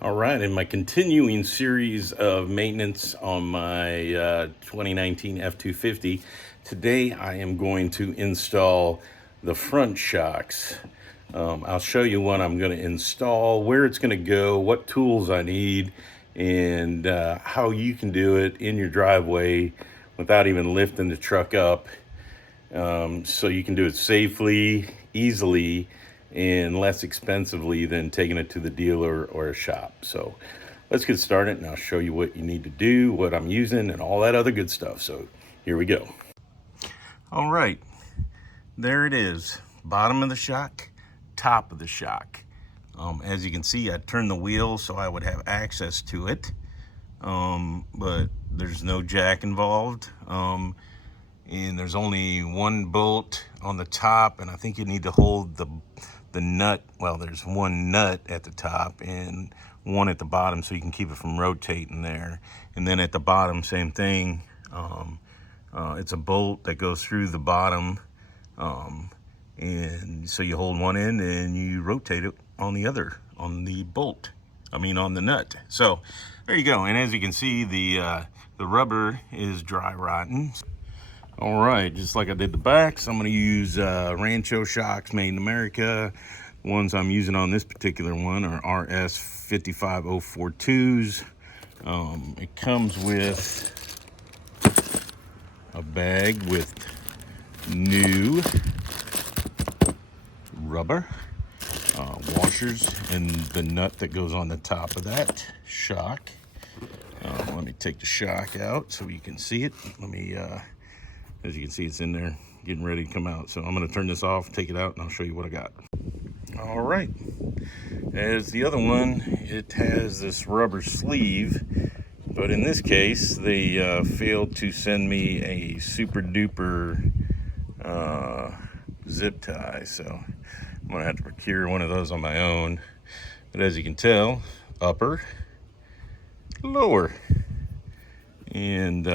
All right, in my continuing series of maintenance on my 2019 F250, today I am going to install the front shocks. I'll show you what I'm going to install, where it's going to go, what tools I need, and how you can do it in your driveway without even lifting the truck up. So you can do it safely, easily, and less expensively than taking it to the dealer or a shop. So let's get started, and I'll show you what you need to do, what I'm using, and all that other good stuff. So here we go. All right, there it is. Bottom of the shock, top of the shock. As you can see, I turned the wheel so I would have access to it, but there's no jack involved. And there's only one bolt on the top, and I think you need to hold the nut. Well, there's one nut at the top and one at the bottom, so you can keep it from rotating there. And then at the bottom, same thing. It's a bolt that goes through the bottom, and so you hold one end and you rotate it on the other, on the bolt. On the nut. So there you go. And as you can see, the rubber is dry rotting. All right, just like I did the backs, I'm gonna use Rancho shocks made in America. The ones I'm using on this particular one are RS55042s. It comes with a bag with new rubber, washers, and the nut that goes on the top of that shock. Let me take the shock out so you can see it. As you can see, it's in there getting ready to come out. So I'm going to turn this off, take it out, and I'll show you what I got. All right. As the other one, it has this rubber sleeve, but in this case, they failed to send me a super duper zip tie. So I'm going to have to procure one of those on my own. But as you can tell, upper, lower, and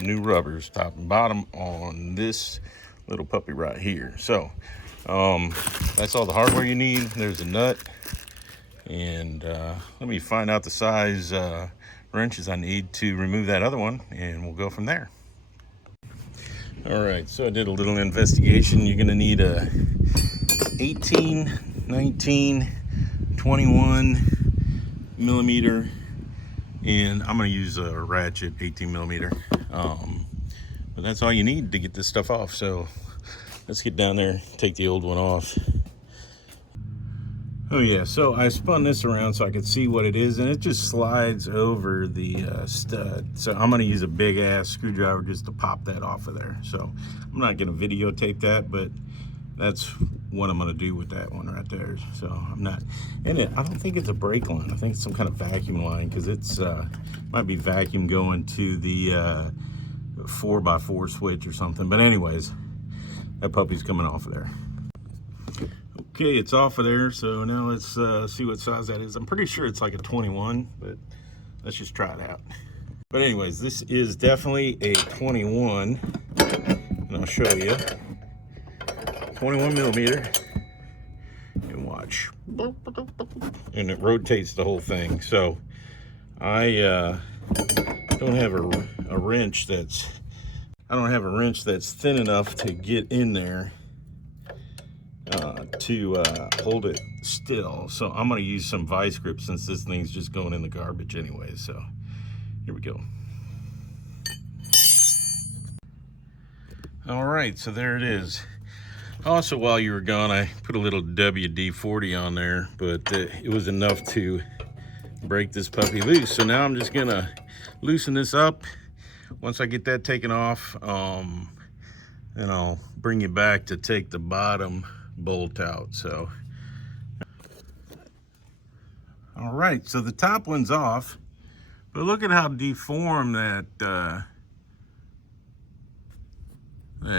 new rubbers top and bottom on this little puppy right here. So that's all the hardware you need. There's a nut, and let me find out the size wrenches I need to remove that other one, and we'll go from there. All right, so I did a little investigation. You're gonna need a 18, 19, 21 millimeter, and I'm gonna use a ratchet 18 millimeter. But that's all you need to get this stuff off. So let's get down there, take the old one off. Oh yeah, so I spun this around so I could see what it is, and it just slides over the stud. So I'm gonna use a big ass screwdriver just to pop that off of there. So I'm not gonna videotape that, but that's what I'm gonna do with that one right there. So I'm not in it. I don't think it's a brake line. I think it's some kind of vacuum line, because it's might be vacuum going to the 4x4 switch or something. But anyways, that puppy's coming off of there. Okay, it's off of there. So now let's see what size that is. I'm pretty sure it's like a 21, but let's just try it out. But anyways, this is definitely a 21, and I'll show you. 21 millimeter, and watch, and it rotates the whole thing. So I don't have a wrench that's thin enough to get in there to hold it still. So I'm going to use some vice grip, since this thing's just going in the garbage anyway. So here we go. All right, so there it is. Also, while you were gone, I put a little WD-40 on there, but it was enough to break this puppy loose. So now I'm just gonna loosen this up. Once I get that taken off, and I'll bring you back to take the bottom bolt out. So, all right, so the top one's off, but look at how deformed that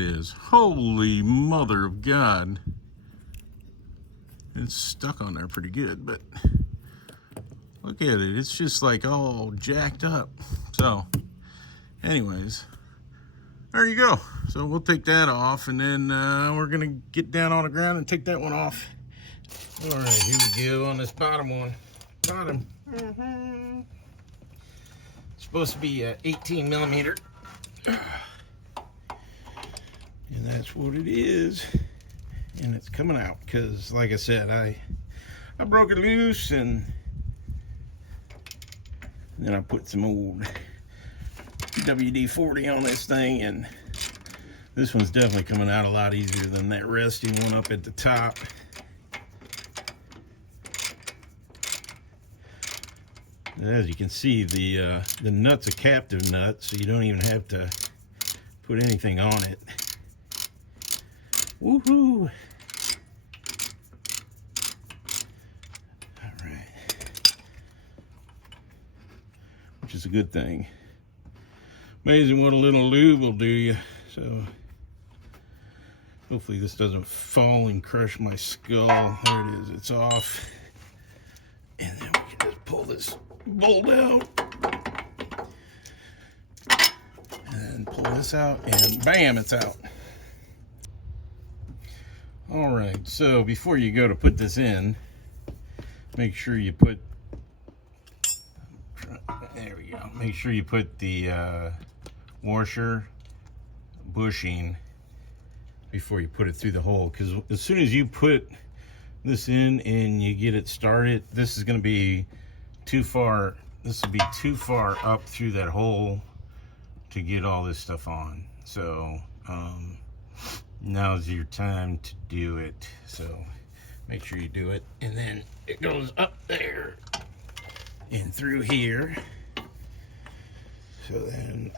is. Holy mother of God. It's stuck on there pretty good, but look at it. It's just like all jacked up. So anyways, there you go. So we'll take that off, and then we're gonna get down on the ground and take that one off. All right, here we go on this bottom one. bottom. It's supposed to be 18 millimeter. And that's what it is. And it's coming out because, like I said, I broke it loose, and then I put some old WD-40 on this thing, and this one's definitely coming out a lot easier than that resting one up at the top. As you can see, the nut's a captive nut, so you don't even have to put anything on it. Woohoo! All right, which is a good thing. Amazing what a little lube will do you. So hopefully this doesn't fall and crush my skull. There it is, it's off. And then we can just pull this bolt out and pull this out, and bam, it's out. All right, so before you go to put this in, make sure you put, there we go, make sure you put the washer bushing before you put it through the hole, because as soon as you put this in and you get it started, this is going to be too far, this will be too far up through that hole to get all this stuff on. So now's your time to do it, so make sure you do it. And then it goes up there and through here. So then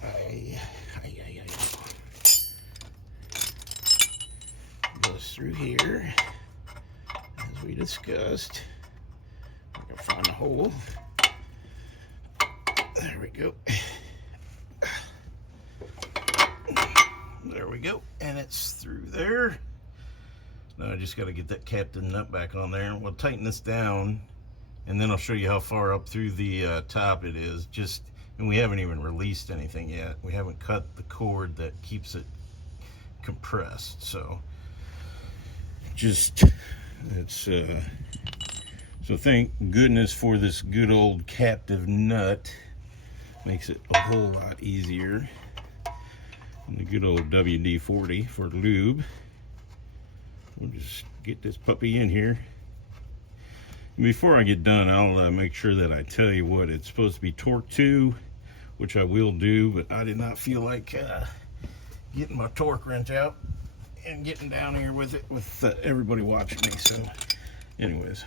goes through here as we discussed. I can find a hole. There we go. There we go, and it's through there. Now I just got to get that captive nut back on there, and we'll tighten this down, and then I'll show you how far up through the top it is. And we haven't even released anything yet. We haven't cut the cord that keeps it compressed. So so thank goodness for this good old captive nut. Makes it a whole lot easier. And the good old WD-40 for lube. We'll just get this puppy in here. And before I get done, I'll make sure that I tell you what it's supposed to be torqued to, which I will do, but I did not feel like getting my torque wrench out and getting down here with it with everybody watching me. So anyways,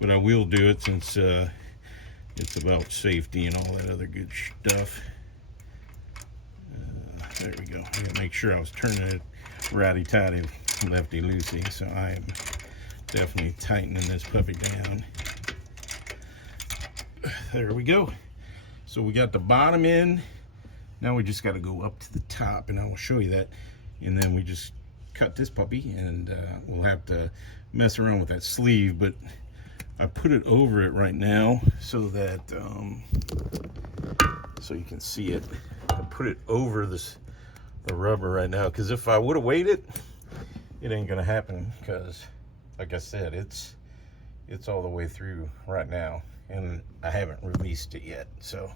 but I will do it since it's about safety and all that other good stuff. There we go. I gotta make sure I was turning it righty-tighty, lefty-loosey, so I am definitely tightening this puppy down. There we go. So we got the bottom in. Now we just got to go up to the top, and I will show you that. And then we just cut this puppy, and we'll have to mess around with that sleeve, but I put it over it right now so that so you can see it. I put it over the rubber right now, because if I would have waited, it ain't gonna happen, because like I said, it's all the way through right now, and I haven't released it yet. So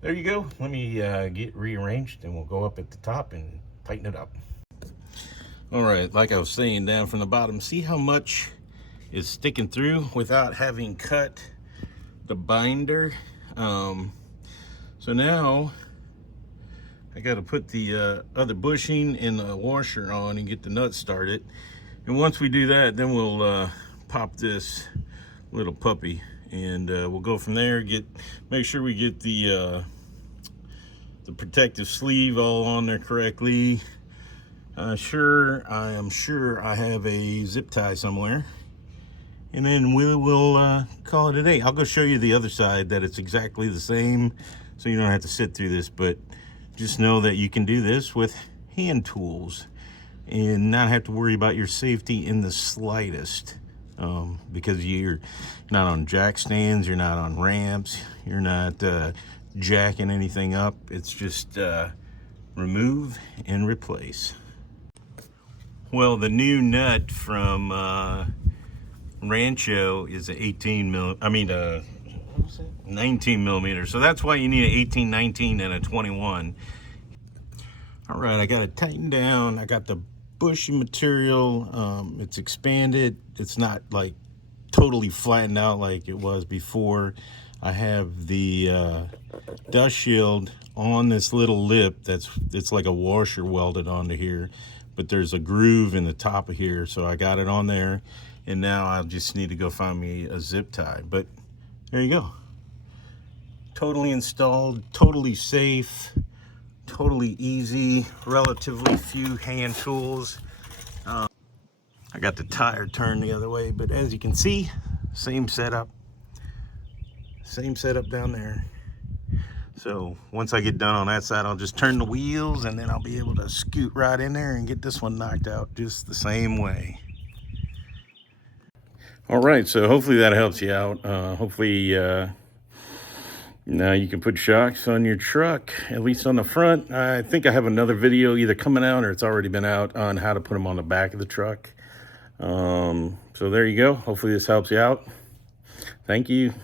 there you go. Let me get rearranged, and we'll go up at the top and tighten it up. All right, like I was saying, down from the bottom, see how much is sticking through without having cut the binder. So now I got to put the other bushing and the washer on and get the nut started. And once we do that, then we'll pop this little puppy, and we'll go from there. Make sure we get the protective sleeve all on there correctly. I am sure I have a zip tie somewhere. And then we'll call it a day. I'll go show you the other side that it's exactly the same, so you don't have to sit through this. But just know that you can do this with hand tools and not have to worry about your safety in the slightest, because you're not on jack stands, you're not on ramps, you're not jacking anything up. It's just remove and replace. Well, the new nut from Rancho is a 19 millimeter. So that's why you need an 18, 19, and a 21. All right, I got it tightened down. I got the bushing material. It's expanded. It's not like totally flattened out like it was before. I have the dust shield on this little lip it's like a washer welded onto here, but there's a groove in the top of here, so I got it on there, and now I just need to go find me a zip tie. But there you go, totally installed, totally safe, totally easy, relatively few hand tools. I got the tire turned the other way, but as you can see, same setup down there. So once I get done on that side, I'll just turn the wheels, and then I'll be able to scoot right in there and get this one knocked out just the same way. All right, so hopefully that helps you out. Hopefully now you can put shocks on your truck, at least on the front. I think I have another video either coming out or it's already been out on how to put them on the back of the truck. So there you go. Hopefully this helps you out. Thank you.